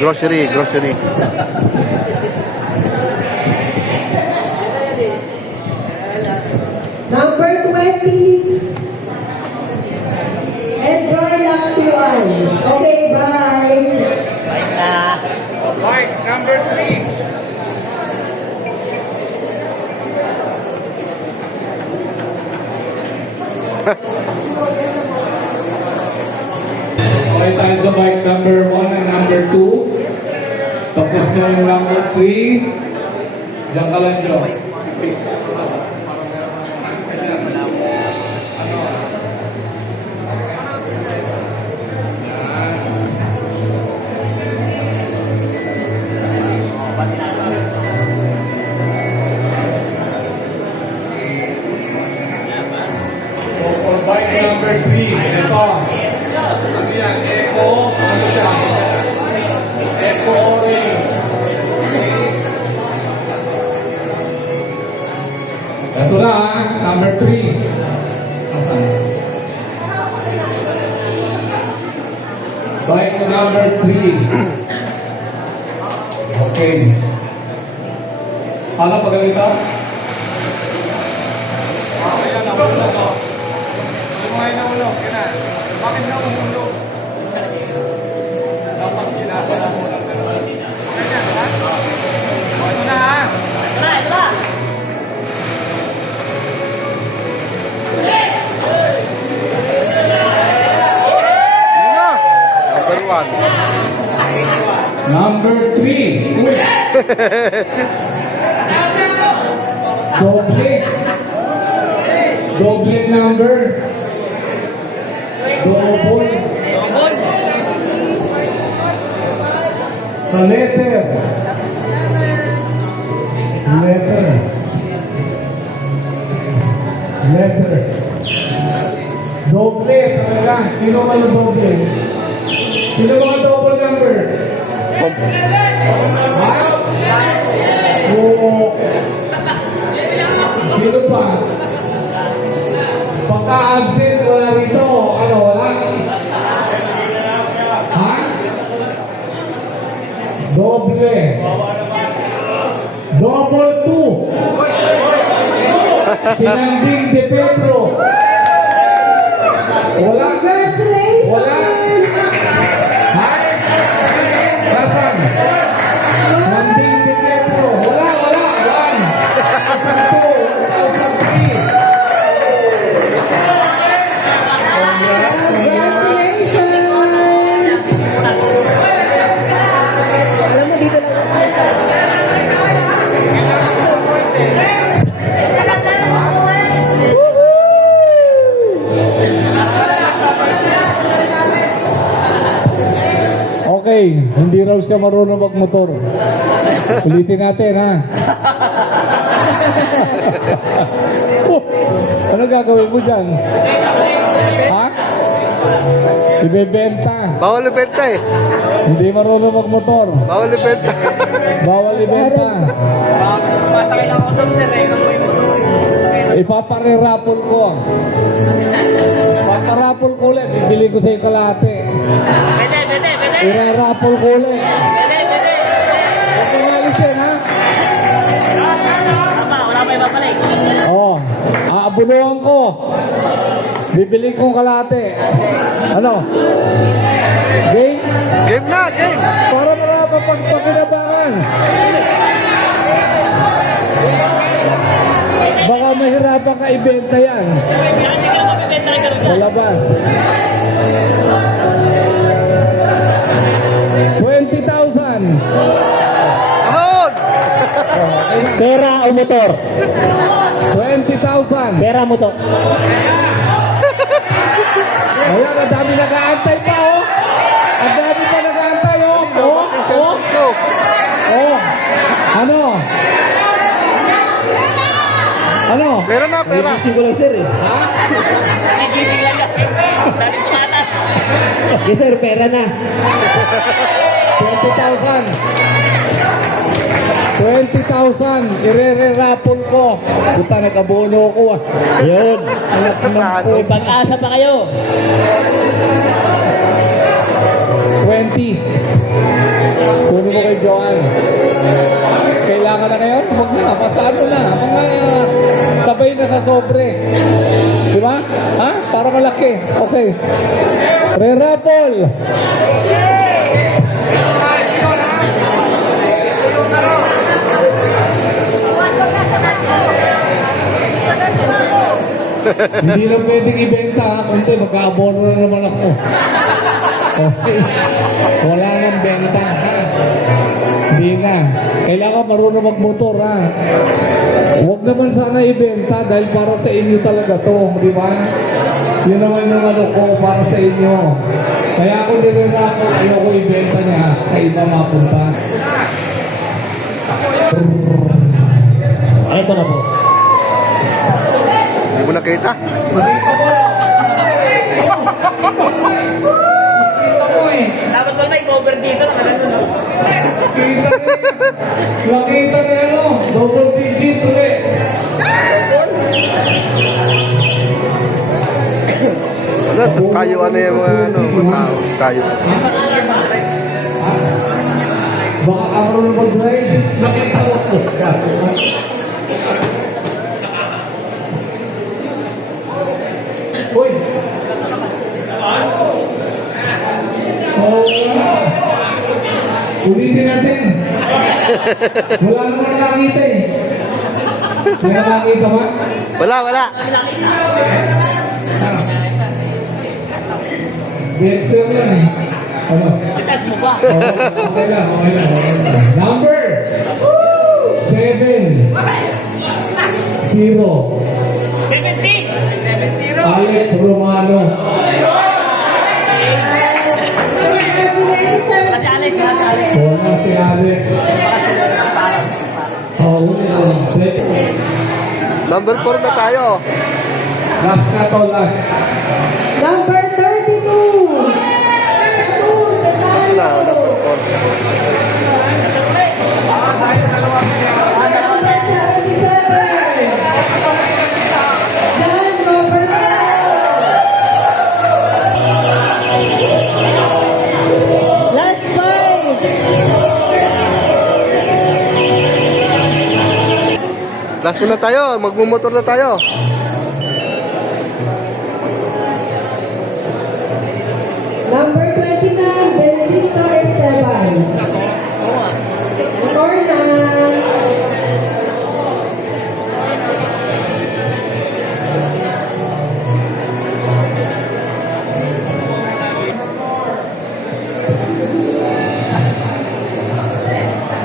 Grocery, grocery. Number 26. Edgar Laktiwan. Okay, bye. Mike, number 3. Okay tayo sa bike number 1 and number 2. Tapos na yung number 3. Diyan ka lang, Joe. So for bike number 3, ito. Ano yan? Echo, ano siya? Echo Orange. Ito na, number 3. Asan? Bike number 3. Okay. Ano pagkalita? Ayan, nahulog ko. Lumay na ulog. Yan na. Bakit na umulog? Dapat sinasa na ulog. Ganyan, ha? Ito na, ha? Yun na. Number 1. Number 3. Doble. Doble number. Double. The letter. Letter. Letter. Doble. Talaga. Sino ba yung doble? Sino mga double number? Ha? Oo. Sino pa? Pagka-absent, wala rito. Ano, wala? Ha? Doble. Double 2. Sinambing de Pedro. Wala. Congratulations! Wala. Ha? Nasaan? Nanding de Pedro. Wala. One. 1,002. 1,003. Congratulations! Alam mo, dito lang Okay, hindi raw siya marunong magmotor. Ulitin natin, ha? Ano gagawin mo dyan? Ha? Ibebenta. Bawal ibenta eh. Hindi marunong magmotor. Bawal ibenta. Bawal ibenta. Masakay lang ako doon, sir. Ipaparirapol ko. Paparapol ko ulit. Bibili ko sa kalate. Pwede. Irarapol ko ulit. Pwede. Huwag kong alisin, ha? Tama, wala pa ibabalik. Oo. Aabuluhan ko. Bibili kong kalate. Ano? Game? Game na, game. Para pagpakinabangan. Baka mahirapan ka ibenta yan. Hindi ka mabibenta rin Sa labas. 20,000. Ahon! Pera o motor? 20,000. Pera motor. Ayan, ang dami nag-aantay pa, oh. Ang dami pa nag-aantay, oh. Oh. Ano? Ano? Pera na, pera. Gising ko lang, sir, eh. Gigising lang yan. Dali tumata. Yes, sir, pera na. 20,000. 20,000. Irere-rapol ko. Puta, nag-abono ko, ah. Yun. Anak ng May pag-asa pa kayo. 20. Joan. Kailangan na ngayon? Huwag na, pasado na. Mga sabay na sa sobre. Di ba? Ha? Para malaki. Okay. Re-raffle. Hindi na pwedeng ibenta ha. Kundi magka-abono na naman ako. Okay. Wala nang benta ha. Hindi na. Kailangan marunong magmotor ha. Huwag naman sana ibenta dahil para sa inyo talaga to. Di ba? Yun naman yung ano ko para sa inyo. Kaya ako din na ako ayoko ibenta niya sa iba mapunta. Ito na po. Hindi mo nakita? Makita mo. Makita mo eh. Dapat ba nag-over dito? Nakagano. Nakita niya ano, double digit ulit. Wala, tayo ano yung mga ano, mga tao. Tayo. Baka ako na mag-drive. Nakita mo. Uy! Oo nga. Ulitin natin. Wala naman nakakita eh. May nakakita ba? Wala, wala. Dexter yan eh. Ano? Itas mo ba? Okay lang, okay lang. Number 7 0 70! 70! Alex Romano. Kasi Alex, Alex. Wala si Alex. Oo, Number 4 na tayo. last na to, last. Number 32. Wala, number 4. Number 77. John Roberto. Last 5. Last na tayo. Magmumotor na tayo. Number 29, Benedicto Esteban. Corna.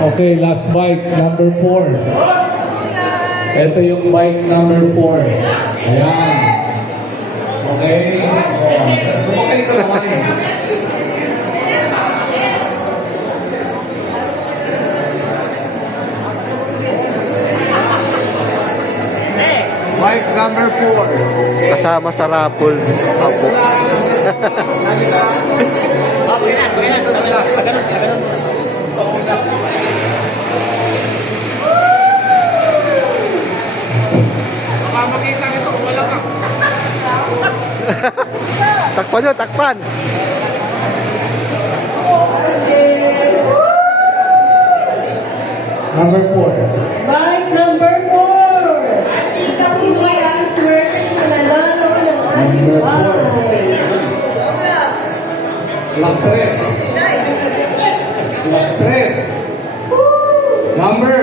Okay, last bike, number 4. Ito yung bike number 4. Ayan. Okay. Sumakay ka naman. Bike number 4. Kasama sa raffle. Apo. Okay na, okay na. Pagano. Makita nito kung wala ka. Takpan nyo, takpan. Number 4. Bike number 4. Sino kaya ang swerte na nanalo ng ating bike? Last 3. Last 3. Number.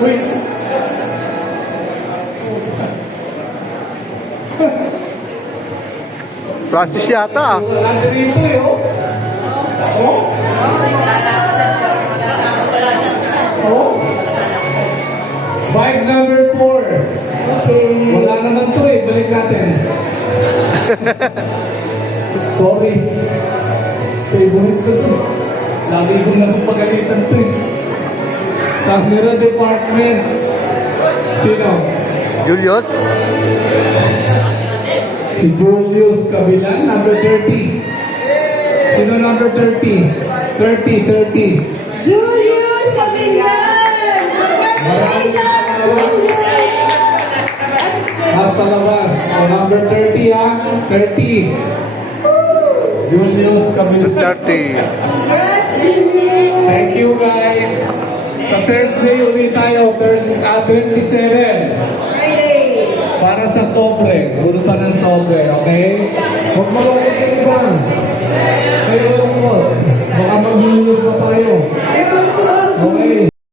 Wait. Francis yata. Wala dito eh, oh. Oh. Oh. Bike number 4. Okay. Wala naman to eh. Balik natin. Sorry. Favorite ko to. Lagi ko na pagalitan to eh. Camera department. Sino? Julius. Si Julius Kabilan, number 30. Sino number 30? 30. Julius Cabilan! Congratulations, Julius! Nasa Number 30 ha. 30. Julius Camilo. 30. Congrats, Julius! Thank you guys. Sa Thursday ulit tayo. 27. Friday. Para sa sobre. Bulutan ng sobre. Okay? Huwag malungkot yung iba. Kayo mo. Baka maghihulog pa tayo.